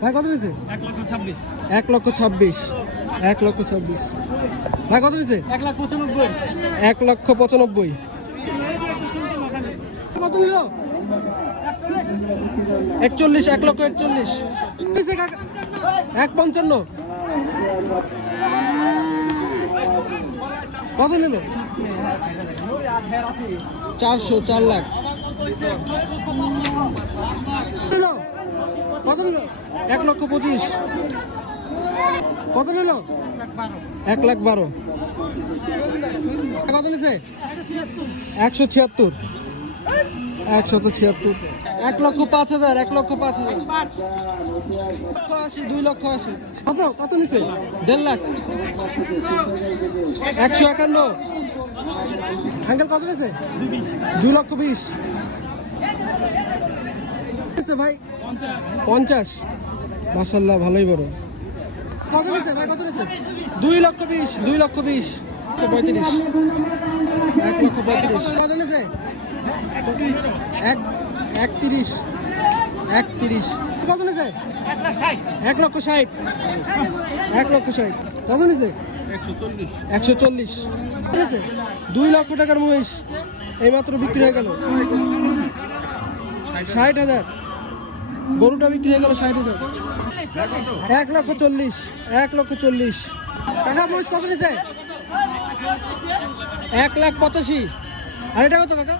ভাই কত নিছে? 1,26,000। 1,26,000। 1,26,000। ভাই কত নিছে? 1,95,000। 1,95,000। কত নিল? 41, 1,41,000। 1,55,000। কত নিল? 400, 4 লাখ। কত নিল? 1,25,000। কত নিল? 1,12,000। কত নিছে? 176। 176। 1,05,000। 1,05,000। 1,80,000। 2,80,000। কত নিছে? 1.5 লাখ। 151। আঙ্কেল কত নিছে? 2,20,000। ভাই 50। মাশাআল্লাহ ভালোই বড়। কত নিছে ভাই? কত নিছে? 2,20,000। 2,20,000। 35। 1,35,000। কত নিছে? 31। 31। কত নিছে? 1,60,000। 1,60,000। কত নিছে? 140। 2 লক্ষ টাকার মহিষ এইমাত্র বিক্রি হয়ে গেল 60,000। গরুটা বিক্রি হয়ে গেল 60,000। 1,40,000। 1,40,000 টাকা। মহিষ কত নিছে? 1,85,000। আর এটা কত কাকা?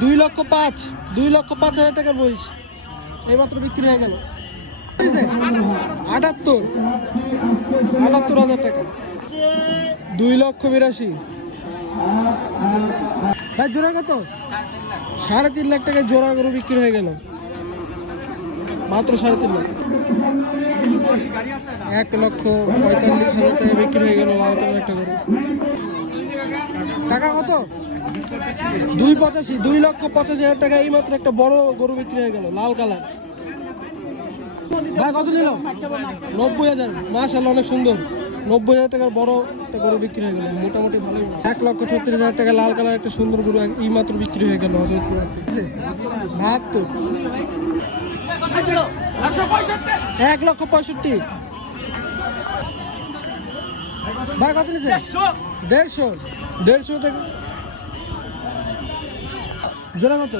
2,05,000। 2,05,000 টাকার মহিষ এইমাত্র বিক্রি হয়ে গেল 78,000 টাকা। 2,82,000। ভাই জোড়া কত? 3.5 লাখ টাকায় জোড়া গরু বিক্রি হয়ে গেল মাত্র 3.5 লাখ। 1,45,000 টাকা বিক্রি হয়ে গেল লাল কালার একটা গরু। টাকা কত? 2,85,000। 2,85,000 টাকা এইমাত্র একটা বড় গরু বিক্রি হয়ে গেল লাল কালার। ভাই কত নিল? 90,000। মাশাআল্লাহ অনেক সুন্দর। 90,000 টাকার বড় একটা গরু বিক্রি হয়ে গেল মোটামুটি ভালোই। 1,36,000 টাকা লাল কালার একটা সুন্দর গরু এইমাত্র বিক্রি হয়ে গেল 72। 1,65,000। ভাই কত নিছে? 150। 150 টাকা জোড়া কত?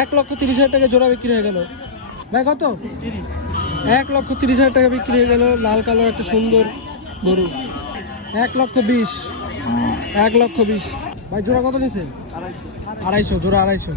1,30,000 টাকা জোড়া বিক্রি হয়ে গেল। ভাই কত? 1,30,000 টাকা বিক্রি হয়ে গেল লাল কালো একটা সুন্দর গরু। 1,20,000। 1,20,000। ভাই জোড়া কত নিছে? 250। জোড়া 250।